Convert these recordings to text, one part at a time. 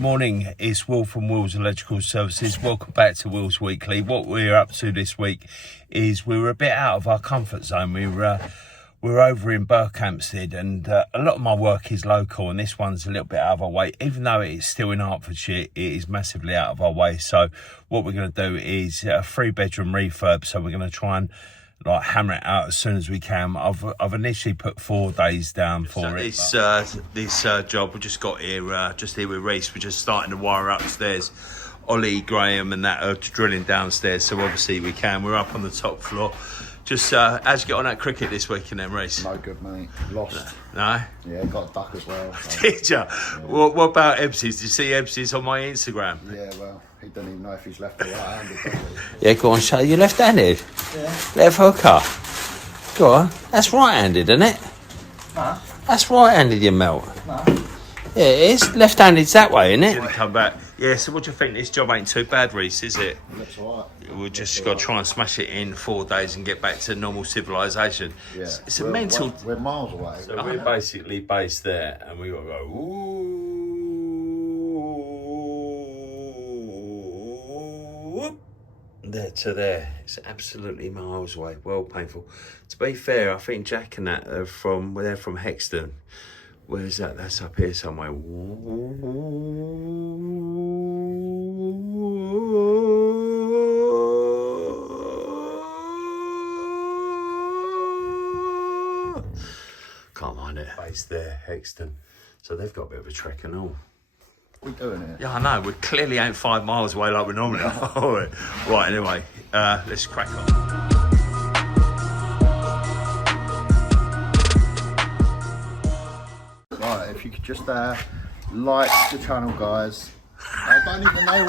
Morning, it's Will from Will's Electrical Services. Welcome back to Will's Weekly. What we're up to this week is we were a bit out of our comfort zone. We're over in Berkhamsted, and a lot of my work is local, and this one's a little bit out of our way. Even though it is still in Hertfordshire, it is massively out of our way. So what we're going to do is a 3-bedroom refurb. So we're going to try and hammer it out as soon as we can. I've initially put 4 days down for it. This job we just got here, just here with Reese. We're just starting to wire upstairs. Ollie, Graham, and that are drilling downstairs. So obviously we're up on the top floor. Just how'd you get on that cricket this weekend then, Reese? No good, mate. Lost. No? Yeah, got a duck as well. So. Did you? Yeah. What about Ebsies? Did you see Ebsies on my Instagram? Yeah, well, he doesn't even know if he's left or right-handed. Yeah, go on, show you left-handed? Yeah. Left hooker. Go on. That's right-handed, isn't it? Nah. That's right-handed, you melt. Nah. Yeah, it is. Left-handed's that way, isn't it? Gonna come back. Yeah, so what do you think? This job ain't too bad, Reese, is it? Looks alright. We've just got to try and smash it in 4 days and get back to normal civilization. Yeah. It's a mental... We're miles away. So we're basically based there, and we got to go, ooh, there to there. It's absolutely miles away. Well painful. To be fair, I think Jack and that are from Hexton. Where's that? That's up here somewhere. Can't mind it. Base there, Hexton. So they've got a bit of a trek and all. We're doing it. Yeah, I know. We clearly ain't 5 miles away like we normally are. Right, anyway, let's crack on. Right, if you could just like the channel, guys. I don't even know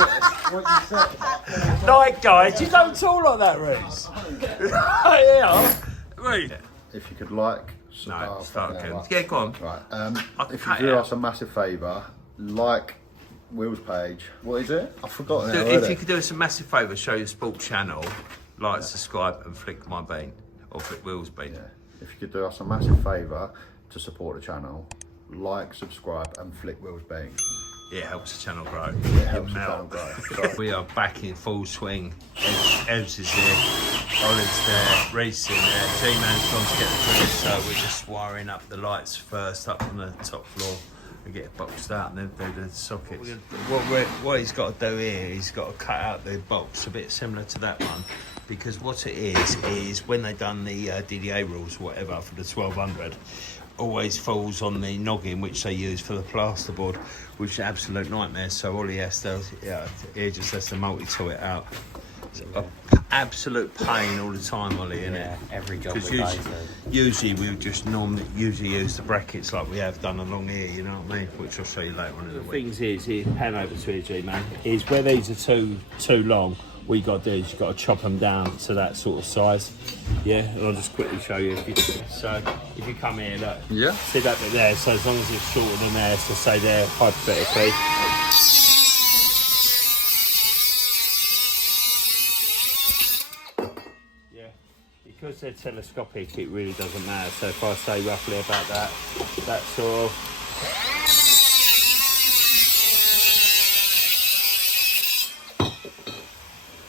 what you said. Like, guys, you don't talk like that, Reese. Yeah, Reese. If you could like... No, start again. Yeah, go on. Right, if you do us a massive favour, like Will's page. What is it? I've forgotten it. If you could do us a massive favour, show your sports channel, like, subscribe, and flick my bean, or flick Will's bean. Yeah. If you could do us a massive favour to support the channel, like, subscribe, and flick Will's bean. Yeah, it helps the channel grow. It helps the channel grow. We are back in full swing. Evs is here, Ollie's there, Reese in there, G-Man's gone to get the finish, so we're just wiring up the lights first up on the top floor. We get it boxed out and then do the sockets. What he's got to do here, he's got to cut out the box, a bit similar to that one, because what it is when they done the DDA rules, whatever, for the 1200, always falls on the noggin which they use for the plasterboard, which is an absolute nightmare. So all he has to do, he just has to multi-tool it out. It's an absolute pain all the time, Ollie, isn't it? Every job we Because go usually we just usually use the brackets like we have done along here, you know what I mean? Which I'll show you later on in the week. Things is, here, pan over to here, G-Man, is where these are too long, what you got to do is you've got to chop them down to that sort of size. Yeah, and I'll just quickly show you. So if you come here, look, Yeah. see that bit there, so as long as it's shorter than there, so say there, hypothetically. Yeah, because they're telescopic, it really doesn't matter. So if I say roughly about that sort of.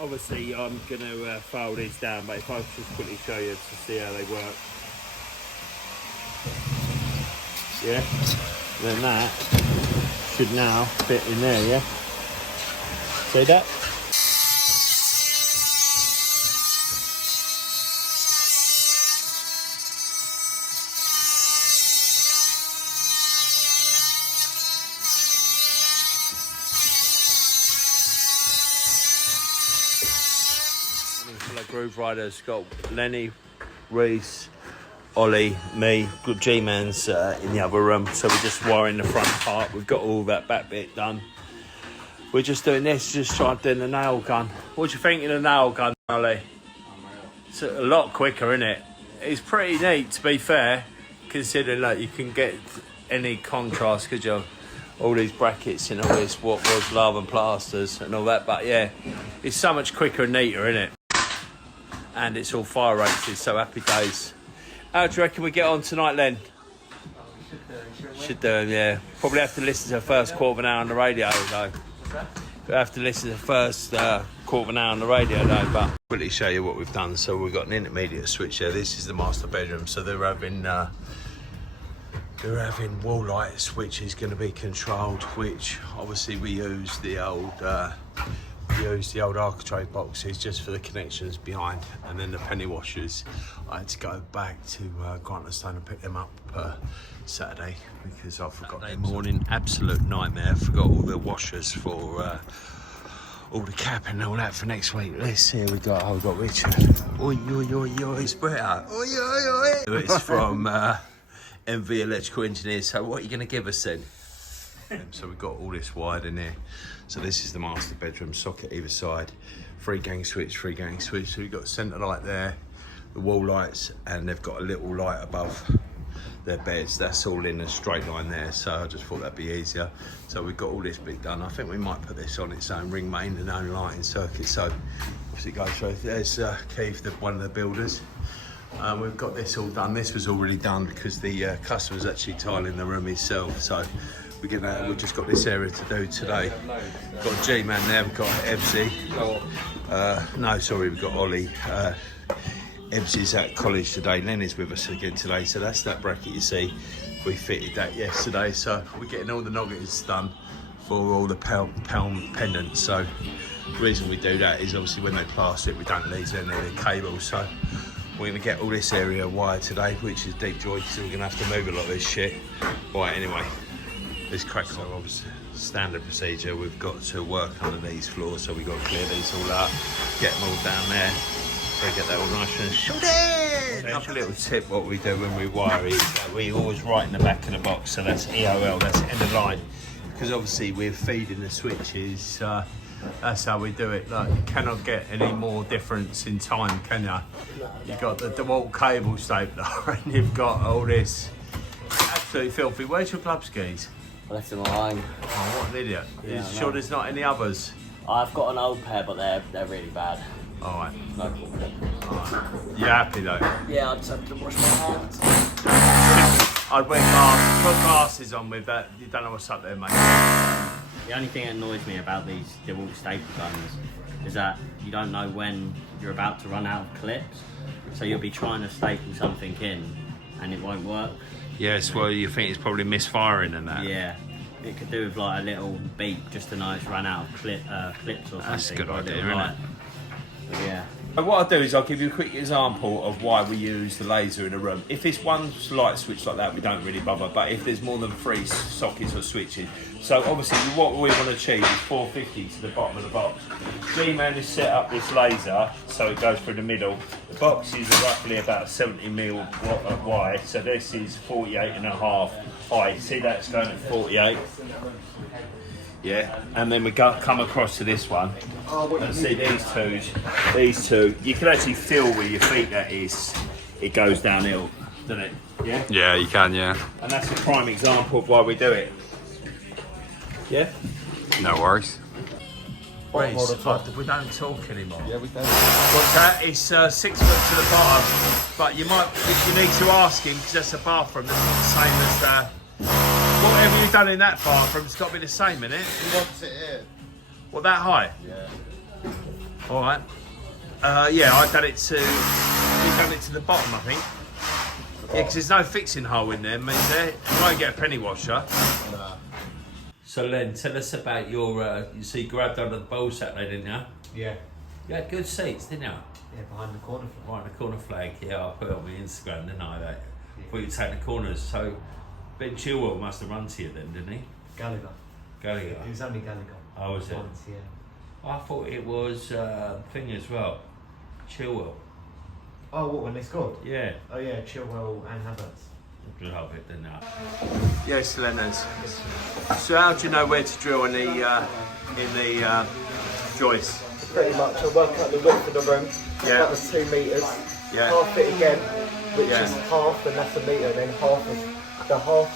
Obviously, I'm going to file these down, but if I just quickly show you to see how they work. Yeah, then that should now fit in there, yeah? See that? Groove Riders, got Lenny, Reese, Ollie, me, G-Man's in the other room, so we're just wiring the front part. We've got all that back bit done. We're just doing this, just trying to do the nail gun. What do you think of the nail gun, Ollie? It's a lot quicker, isn't it? It's pretty neat, to be fair, considering that you can get any contrast, because you're all these brackets and all this what was lava and plasters and all that, but yeah, it's so much quicker and neater, isn't it? And it's all fire rated, so happy days. How do you reckon we get on tonight, Len? Should do, yeah. Probably have to listen to the first quarter of an hour on the radio, though. We'll have to listen to the first quarter of an hour on the radio, though. But quickly show you what we've done. So we've got an intermediate switch there. This is the master bedroom. So they're having wall lights, which is going to be controlled. Which obviously we use the old architrave boxes just for the connections behind, and then the penny washers. I had to go back to Grantstone and pick them up Saturday because I forgot them. Morning, absolute nightmare. Forgot all the washers for all the cap and all that for next week. Let's see, we've got Richard. Oi, oi, oi, oi, spread out. Oi, oi, oi. It's from MV Electrical Engineers. So what are you going to give us then? So we've got all this wired in here. So this is the master bedroom, socket either side, 3-gang switch. So we've got centre light there, the wall lights, and they've got a little light above their beds. That's all in a straight line there, so I just thought that'd be easier. So we've got all this bit done. I think we might put this on its own ring main and own lighting circuit, so as it goes through. There's Keith, one of the builders. We've got this all done. This was already done because the customer's actually tiling the room himself, so we've just got this area to do today. We've got G-Man there, we've got Ebsy. We've got Ollie. Ebsy's at college today, Lenny's with us again today, so that's that bracket you see. We fitted that yesterday, so we're getting all the nuggets done for all the pound pendants. So the reason we do that is obviously when they plaster it, we don't lose any of the cables, so we're going to get all this area wired today, which is deep joint, so we're going to have to move a lot of this shit. Right, anyway, let's crack on. So obviously, standard procedure, we've got to work under these floors, so we've got to clear these all up, get them all down there, so get that all nice and shut in. Another little tip what we do when we wire is that we always write in the back of the box, so that's EOL, that's end of line, because obviously we're feeding the switches. That's how we do it. Like, you cannot get any more difference in time, can you? You've got the Dewalt cable stapler and you've got all this. Absolutely filthy. Where's your club skis? I left them at home. Oh, what an idiot. Yeah, Sure there's not any others? I've got an old pair, but they're really bad. Alright. No problem. Alright. You happy though? Yeah, I just have to wash my hands. I'd wear glasses. Put glasses on with that. You don't know what's up there, mate. The only thing that annoys me about these Dewalt staple guns is that you don't know when you're about to run out of clips. So you'll be trying to staple something in and it won't work. Yes, well, you think it's probably misfiring and that? Yeah. It could do with like a little beep just to know it's run out of clips or something. That's a good or idea, little isn't light. it? But yeah. What I'll do is I'll give you a quick example of why we use the laser in a room. If it's one light switch like that, we don't really bother, but if there's more than 3 sockets or switches, so obviously what we want to achieve is 450 to the bottom of the box. G-Man has set up this laser so it goes through the middle. The boxes are roughly about 70mm wide, so this is 48.5 high. See that's going at 48? Yeah, and then we come across to this one. And see these two. You can actually feel where your feet that is. It goes downhill, doesn't it? Yeah. Yeah, you can. Yeah. And that's a prime example of why we do it. Yeah. No worries. We don't talk anymore. Yeah, we do. What's that? It's 6 foot to the bottom, but you need to ask him because that's a bathroom. That's not the same as whatever you've done in that bathroom. It's got to be the same, innit? He wants it here. What, that high? Yeah. All right. Yeah, I've done it to. You've done it to the bottom, I think. Yeah, because there's no fixing hole in there, mate. There, you won't get a penny washer. Nah. So, Len, tell us about your. You grabbed under the bowl Saturday, didn't you? Yeah. You had good seats, didn't you? Yeah, behind the corner flag. Right, the corner flag. Yeah, I put it on my Instagram, didn't I? That. Thought you'd take the corners. So, Ben Chilwell must have run to you then, didn't he? Gallagher. Gallagher. It was only Gallagher. Oh, was it? Once, yeah. I thought it was thing as well. Chilwell. Oh, what, when they scored? Yeah. Oh yeah, Chilwell and Havertz. Love it, didn't I? Yes, Lenners. So how do you know where to drill in the joist? Pretty much, I work out the width of the room. Yeah. That was 2 metres. Yeah. Half it again, which Yeah. is half, and that's a metre. And then half the half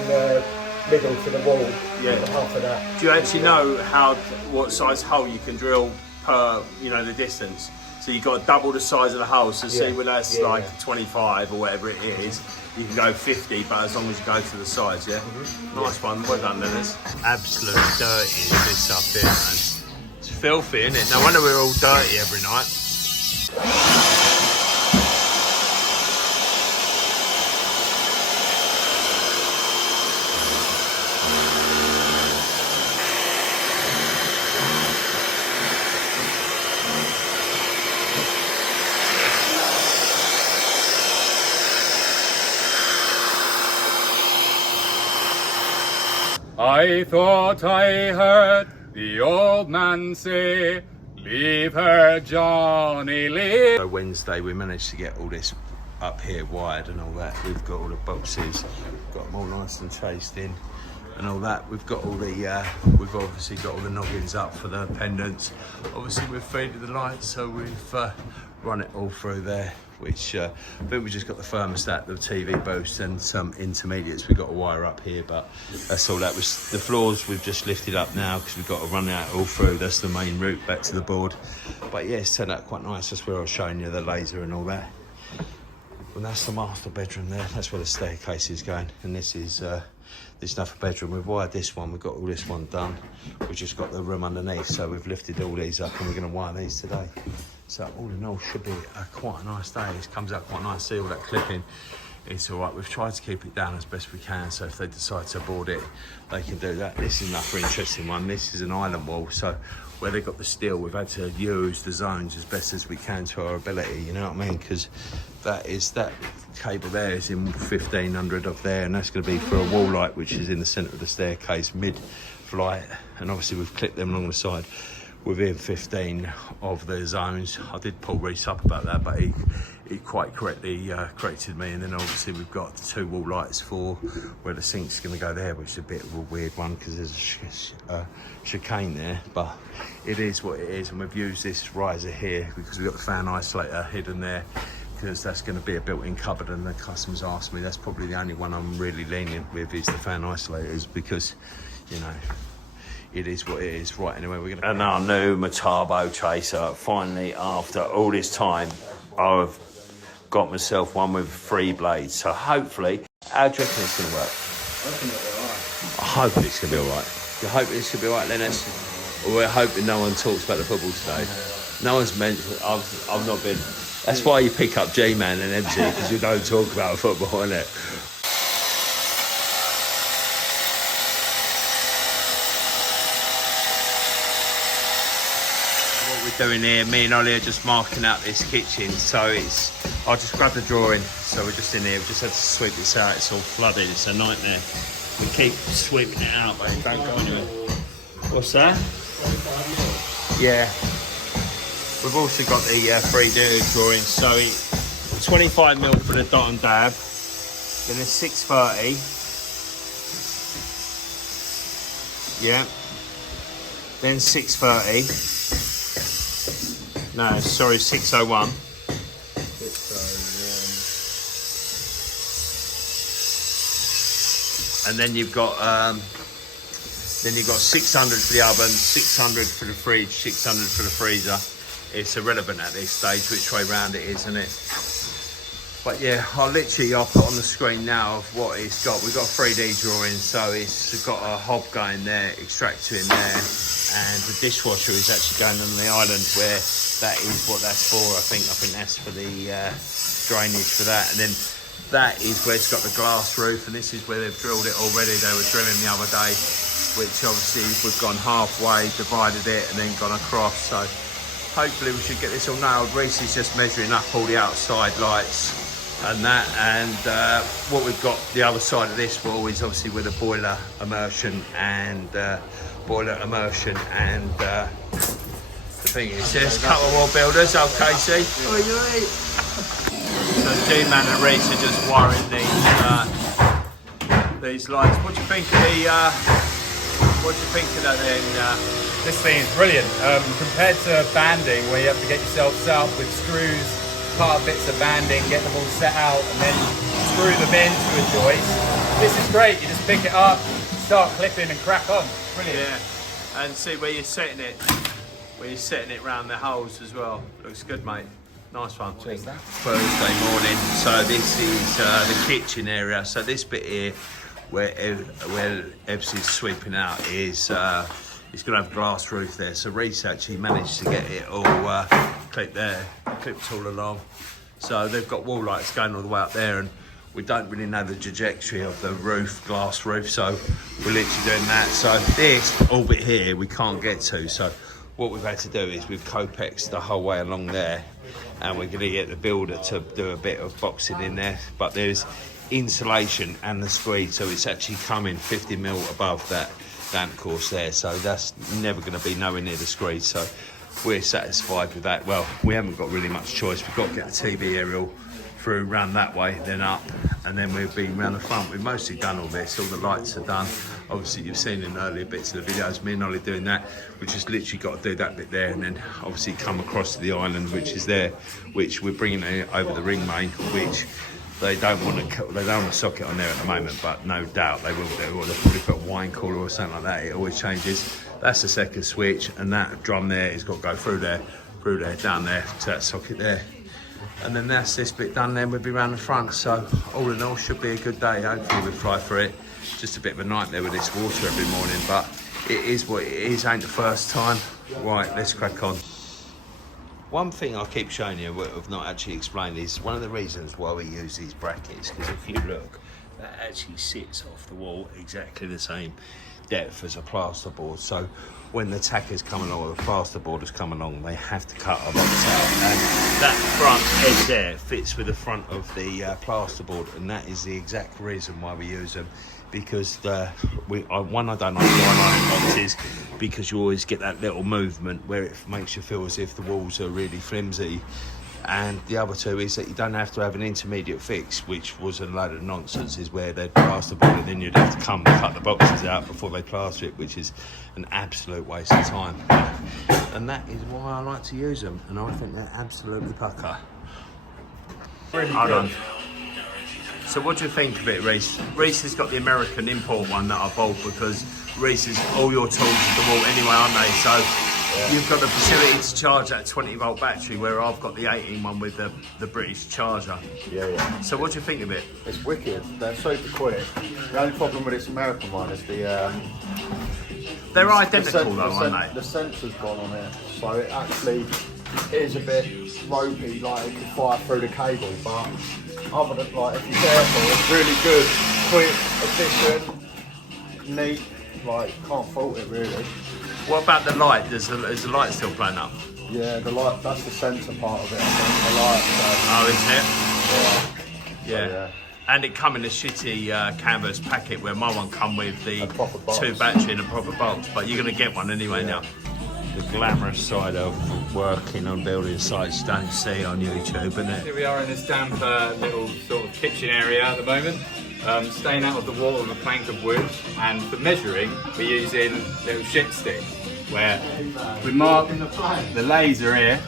in the middle to the wall. Yeah. And half of that. Do you actually know what size hole you can drill per, the distance? So you've got to double the size of the hole. So see Yeah. where that's Yeah, like yeah. 25 or whatever it is, you can go 50, but as long as you go to the sides, yeah? Nice one, well done, Dennis. Absolutely dirty is this up here, man. It's filthy, isn't it? No wonder we're all dirty every night. I thought I heard the old man say, leave her, Johnny, leave. So Wednesday we managed to get all this up here wired and all that. We've got all the boxes, got them all nice and chased in and all that. We've got all the, we've obviously got all the noggins up for the pendants. Obviously we've faded the lights, so we've run it all through there, which I think we just got the thermostat, the TV boost and some intermediates we got to wire up here, but that's all. That was the floors we've just lifted up now because we've got to run that all through. That's the main route back to the board. But yeah, it's turned out quite nice. That's where I was showing you the laser and all that. And that's the master bedroom there. That's where the staircase is going. And this is another bedroom. We've wired this one. We've got all this one done. We've just got the room underneath. So we've lifted all these up and we're going to wire these today. So all in all, should be quite a nice day. It comes out quite nice. See all that clipping. It's all right. We've tried to keep it down as best we can. So if they decide to board it, they can do that. This is another interesting one. This is an island wall. So where they've got the steel, we've had to use the zones as best as we can to our ability. You know what I mean? Because that cable there is in 1500 up there, and that's going to be for a wall light, which is in the centre of the staircase, mid-flight. And obviously we've clipped them along the side within 15 of the zones. I did pull Reese up about that, but he quite correctly corrected me. And then obviously we've got the 2 wall lights for where the sink's going to go there, which is a bit of a weird one because there's a chicane there, but it is what it is. And we've used this riser here because we've got the fan isolator hidden there, because that's going to be a built-in cupboard, and the customers asked me, that's probably the only one I'm really lenient with is the fan isolators, because, you know, it is what it is. Right, anyway, we're going to... And our new Metabo tracer, finally, after all this time, I've got myself one with 3 blades. So hopefully, how do you reckon it's going to work? I hope it's going to be all right. You hope it's going to be all right, Lennis? Or we're hoping no one talks about the football today. No one's mentioned... I've not been... That's why you pick up G-Man and MC, because you don't talk about football, innit? What we're doing here, me and Ollie are just marking out this kitchen, so I'll just grab the drawing. So we're just in here, we just had to sweep this out, it's all flooded, it's a nightmare. We keep sweeping it out, but it don't go anywhere. What's that? Yeah. We've also got the 3D drawing, so 25mm for the dot and dab, then it's 630, yeah, then 630, no, sorry, 601, and then you've got 600 for the oven, 600 for the fridge, 600 for the freezer. It's irrelevant at this stage which way round it is, isn't it? But yeah, I'll put on the screen now of what it's got. We've got a 3D drawing, so it's got a hob going there, extractor in there, and the dishwasher is actually going on the island where that is what that's for. I think that's for the drainage for that. And then that is where it's got the glass roof, and this is where they've drilled it already. They were drilling the other day, which obviously we've gone halfway, divided it, and then gone across. So hopefully we should get this all nailed. Reese is just measuring up all the outside lights and that, and what we've got the other side of this wall is obviously with a boiler immersion and the thing is, there's a couple of wall builders, okay, see? So G-Man and Reese are just wiring these lights. What do you think of that then? This thing is brilliant. Compared to banding, where you have to get yourself set up with screws, cut bits of banding, get them all set out, and then screw them into a joist. This is great. You just pick it up, start clipping, and crack on. Brilliant. Yeah, and see where you're setting it. We're setting it round the holes as well. Looks good, mate. Nice one. Cheers, that. Thursday morning. So this is the kitchen area. So this bit here, where Ebbs is sweeping out, is it's going to have a glass roof there. So Reece actually managed to get it all clipped there, clipped all along. So they've got wall lights going all the way up there, and we don't really know the trajectory of the roof, glass roof. So we're literally doing that. So this all bit here we can't get to. So what we've had to do is we've Copexed the whole way along there, and we're going to get the builder to do a bit of boxing in there. But there's insulation and the screed, so it's actually coming 50mm above that damp course there. So that's never going to be nowhere near the screed. So we're satisfied with that. Well, we haven't got really much choice. We've got to get the TV aerial through, round that way, then up, and then we'll be round the front. We've mostly done all this. All the lights are done. Obviously, you've seen in earlier bits of the videos me and Ollie doing that. We've just literally got to do that bit there, and then obviously come across to the island, which is there, which we're bringing over the ring main, which they don't want to socket on there at the moment, but no doubt they will do. Or they'll probably put a wine cooler or something like that. It always changes. That's the second switch, and that drum there has got to go through there, down there to that socket there. And then that's this bit done, then we'll be round the front. So all in all, should be a good day. Hopefully we'll fly through it. Just a bit of a nightmare with this water every morning, but it is what it is. Ain't the first time. Right, let's crack on. One thing I keep showing you, what I've not actually explained, is one of the reasons why we use these brackets, because if you look, that actually sits off the wall exactly the same depth as a plasterboard. So when the tackers come along or the plasterboarders come along, they have to cut a box out, and that front edge there fits with the front of the plasterboard, and that is the exact reason why we use them. Because I don't like line boxes, because you always get that little movement where it makes you feel as if the walls are really flimsy. And the other two is that you don't have to have an intermediate fix, which was a load of nonsense, is where they'd plasterboard and then you'd have to come and cut the boxes out before they plaster it, which is an absolute waste of time. And that is why I like to use them, and I think they're absolutely pucker. Really Hold good. on. So what do you think of it, Reece? Reece has got the American import one that I bought, because Reece is all your tools at the wall anyway, aren't they? So you've got the facility to charge that 20-volt battery, where I've got the 18 one with the British charger. Yeah. So what do you think of it? It's wicked. They're super quick. The only problem with this American one is They're identical though, aren't they? The sensor's gone on it, so it actually is a bit ropey, like it could fire through the cable, but other than, like, if you're careful, it's really good, quick, efficient, neat, like, can't fault it really. What about the light? Is the light still playing up? Yeah, the light, that's the sensor part of it, I think, the light. Oh, isn't it? Yeah. And it come in a shitty canvas packet, where my one come with the A proper box. 2 battery in a proper box, but you're going to get one anyway now. The glamorous side of working on building sites you don't see on YouTube, isn't it? Here we are in this damp little sort of kitchen area at the moment, staying out of the wall with a plank of wood, and for measuring we're using little shit sticks, where we mark the laser here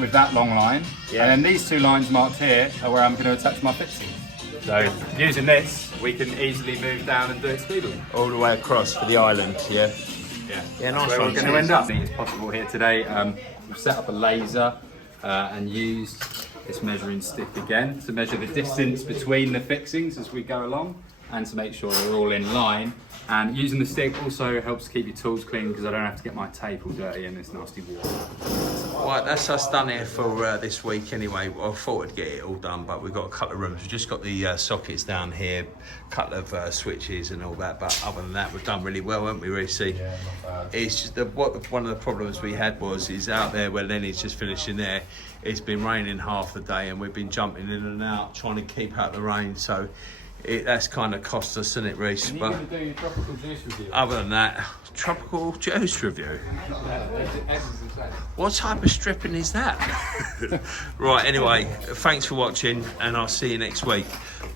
with that long line, and then these 2 lines marked here are where I'm going to attach my fixings. So using this, we can easily move down and do it speedily. All the way across for the island, yeah? Yeah, nice where one. we're going to end up. It's possible here today. We've set up a laser and used this measuring stick again to measure the distance between the fixings as we go along, and to make sure they're all in line. And using the stick also helps keep your tools clean, because I don't have to get my tape all dirty in this nasty water. Right, that's us done here for this week anyway. Well, I thought I'd get it all done, but we've got a couple of rooms. We've just got the sockets down here, a couple of switches and all that, but other than that, we've done really well, haven't we, Reece? Yeah, not bad. It's just one of the problems we had is out there where Lenny's just finishing there, it's been raining half the day, and we've been jumping in and out trying to keep out the rain, so that's kind of cost us, isn't it, Reece? Are you going to do your tropical juice review? Other than that, tropical juice review. What type of stripping is that? Right, anyway, thanks for watching, and I'll see you next week.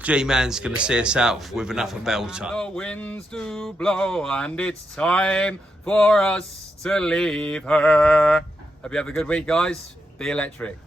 G-Man's going to see us out with another belter. The winds do blow, and it's time for us to leave her. Hope you have a good week, guys. Be electric.